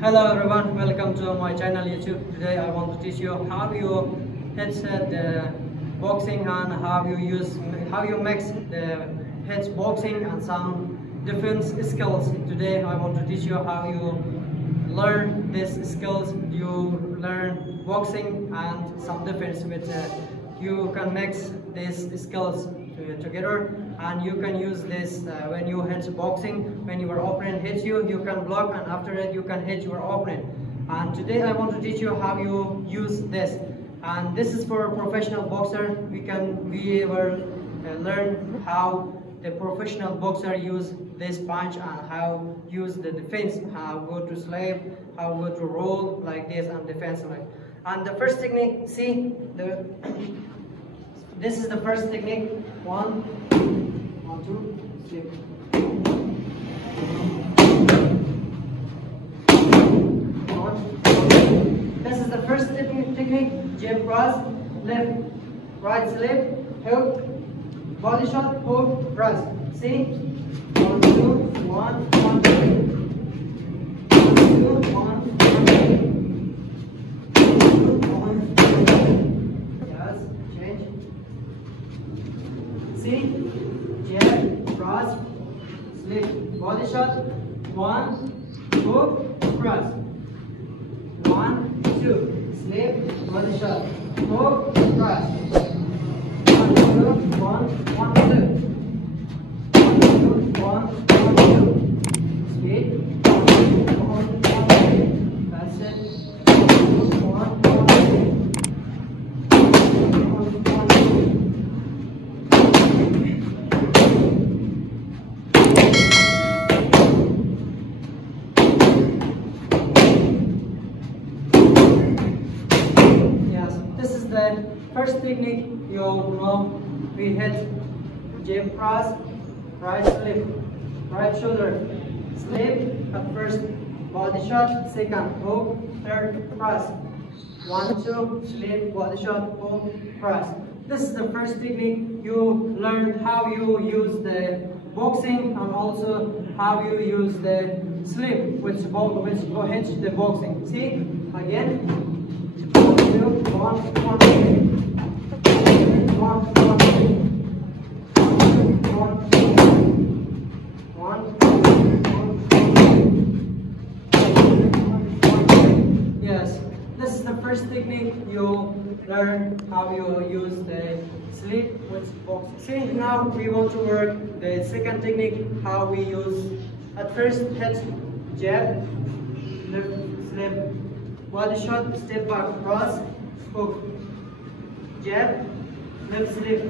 Hello everyone, welcome to my channel YouTube. Today I want to teach you how you headset the boxing and how you mix the head boxing and some defense skills. Today I want to teach you how you learn these skills. You learn boxing and some defense with you can mix these skills together, and you can use this when you hit boxing. When your opponent hits you, you can block, and after that you can hit your opponent. And today I want to teach you how you use this, and this is for a professional boxer. We will learn how the professional boxer use this punch and how use the defense, how go to slap, how go to roll like this and defensively. And the first technique, see this is the first technique. 1, 2, 3. This is the first technique. Jab cross, left, right slip, hook, body shot, hook, cross. See? 1, 2, 1, 1, 2. 1, 2, 1, 1, 2. Yes, change. See? Jab, cross, slip, body shot, 1, hook, cross. 1, 2, slip, body shot, hook, cross. 1, 2, 1, 1, 2. 1, 2, 1, 1, 2. Speed. 1, 1, 2. That's it. 1, 1, 2. 1, 1, 2. This is the first technique. You know, we hit jab cross, right slip, right shoulder, slip at first, body shot, second, hook, third, cross. 1, 2, slip, body shot, hook, cross. This is the first technique. You learn how you use the boxing and also how you use the slip, which hits the boxing. See, again. 1, 2, 1, 1, 2. 1, 1, 2. 1, 2, 1, 1. Yes, this is the first technique. You learn how you use the slip with boxing. See, now we want to work the second technique. How we use at first hit jab, left slip, body shot, step back, cross, hook, jab, left slip,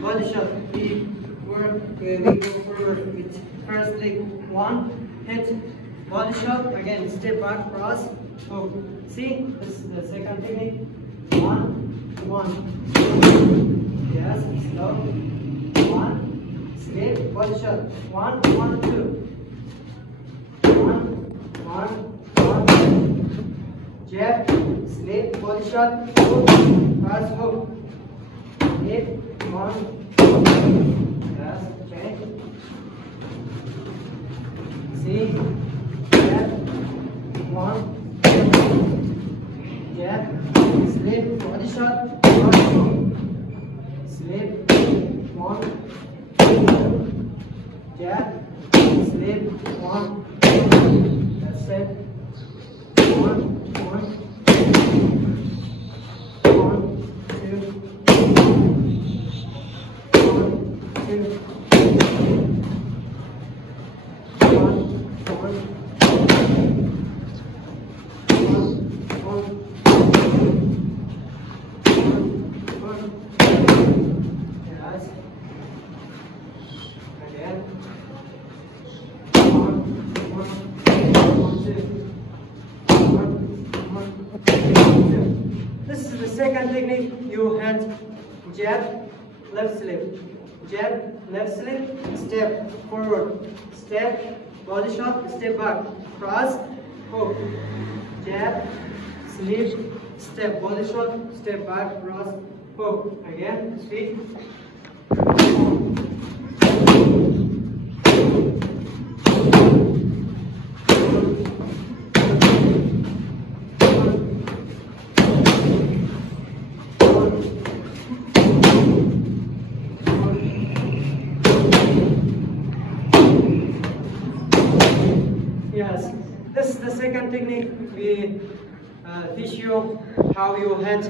body shot. We go forward with first leg. 1, hit, body shot, again step back, cross, hook. See, this is the second technique. 1, 1. Yes, slow. 1, slip, body shot. 1, 1, 2. 1, 1, 1. Jab, slip, body shot, hook, cross, hook. Slip, 1. Yes, change. See, jab, 1. Jab, slip, body shot, cross, hook. Slip, 1. Jab, slip, 1. That's it. 1, 1, This is the second technique. You hit jab, left slip, jab, left slip, step forward, step, body shot, step back, cross, hook, jab, slip, step, body shot, step back, cross, hook. Again, speed. This is the second technique. We teach you how you hit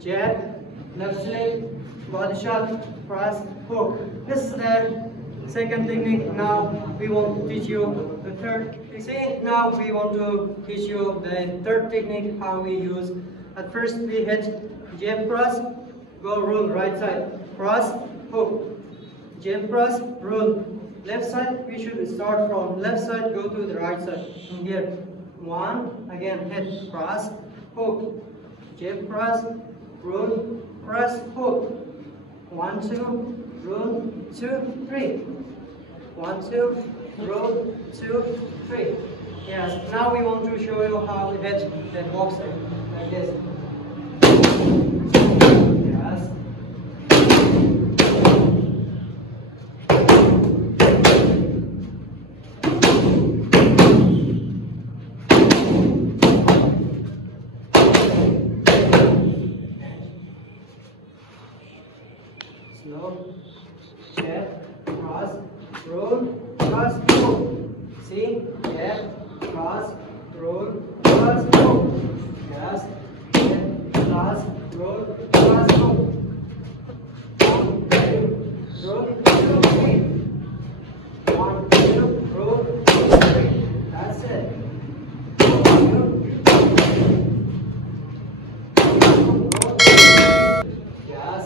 jab, left sling, body shot, cross, hook. This is the second technique. Now we want to teach you the third. You see, now we want to teach you the third technique, how we use. At first we hit jab cross, go roll right side, cross, hook, jab cross, roll. Left side, we should start from left side, go to the right side. And here, one, again hit, cross, hook, jab cross, roll, cross, hook. 1, 2, roll, 2, 3. 1, 2, roll, 2, 3. Yes, now we want to show you how to hit the boxer, like this. Yes. Slow, jab, cross, roll, cross, hook. See, jab, cross, roll, cross, hook. Yes, jab, cross, roll, cross, hook. 1, 2, roll, 2, 3. 1, 2, roll, 2, 3. That's it. 1, 2, roll. Yes.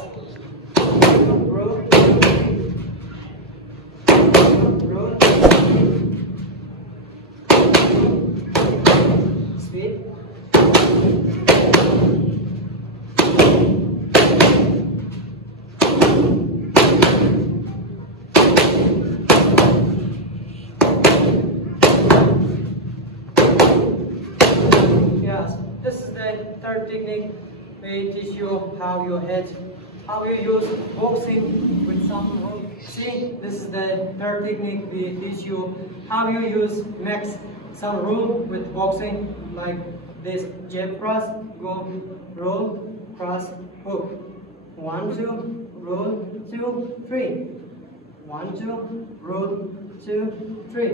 Roll, roll, speed. Yes, this is the third technique. We teach you how you hit, how you use boxing with some room. See, this is the third technique. We teach you how you use mix some room with boxing, like this jab cross, go, roll, cross, hook. 1, 2, roll, 2, 3. 1, 2, roll, 2, 3.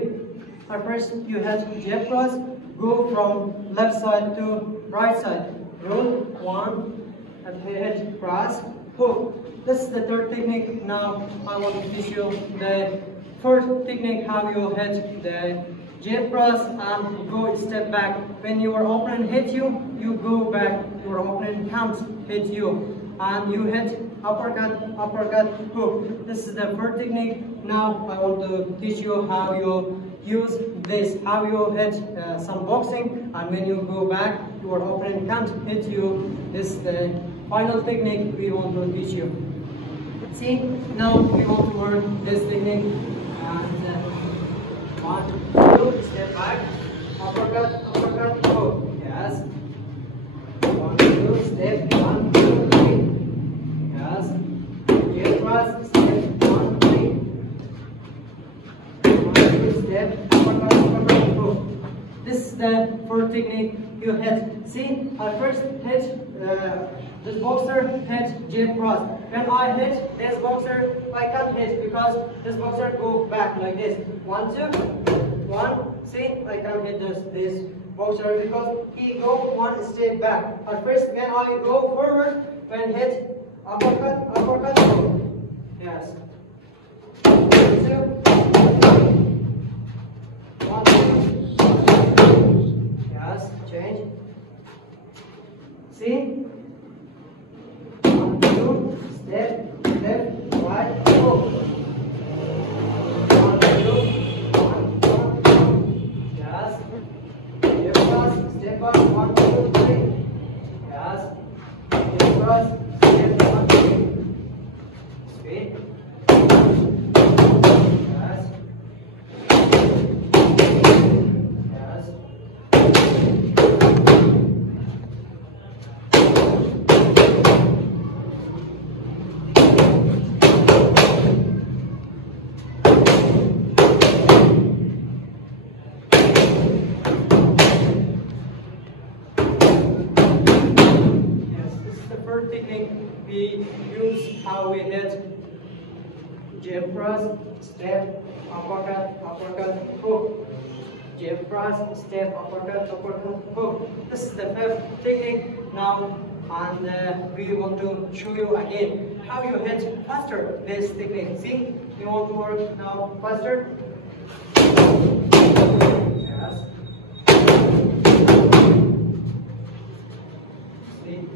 At first, you hit jab cross, go from left side to right side. Roll, 1, and hit cross, hook. This is the third technique. Now I want to teach you the fourth technique, how you hit the jab cross and go step back. When your opponent hits you, you go back. Your opponent can't hit you. And you hit uppercut, uppercut, hook. This is the fourth technique. Now I want to teach you how you use this, how you hit some boxing, and when you go back, your opponent can't hit you. This is the final technique we want to teach you. See, now we want to learn this technique. And 1, 2, step back, uppercut, uppercut, hook. Yes. 1, 2, step, 1, 2, 3. Yes. Jab cross, step, 1, 3. 1, 2, step, uppercut, uppercut, hook. This is the fourth technique you hit. See, I first hit this boxer hit jab cross. When I hit this boxer, I can't hit because this boxer go back like this. 1, 2, 1. See, I can't hit this boxer because he go one step back. At first, when I go forward, when hit uppercut, uppercut, hook. Yes. 1, 2. 1, 2. Yes, change. See? 1, 2, step, left, right, hook. 1, 2, 1, 1. Yes. Jab cross, step back, 1, 2, 3. Yes. Jab cross, step 1, 3. Speed. Yes. Yes. Technique we use how we hit jab cross, step, uppercut, uppercut, hook. jab press, step, uppercut, hook. This is the fifth technique now, and we want to show you again how you hit faster this technique. See, you want to work now faster. Yes. See.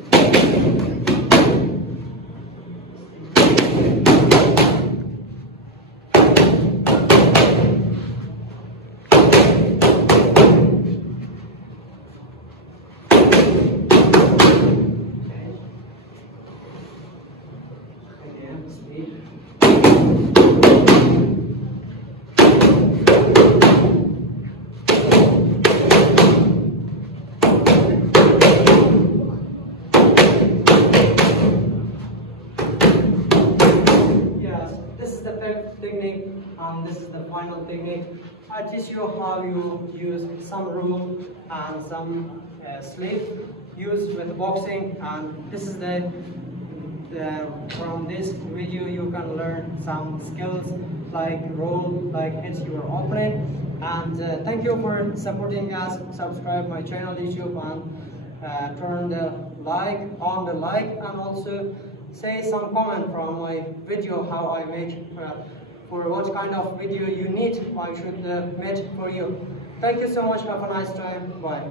This is the fifth technique, and this is the final technique. I teach you how you use some rule and some sleeve used with boxing, and this is from this video you can learn some skills like roll, like hit your opponent. And thank you for supporting us. Subscribe my channel YouTube and turn the on the like, and also say some comment from my video how I make for what kind of video you need I should make for you. Thank you so much. Have a nice time. Bye.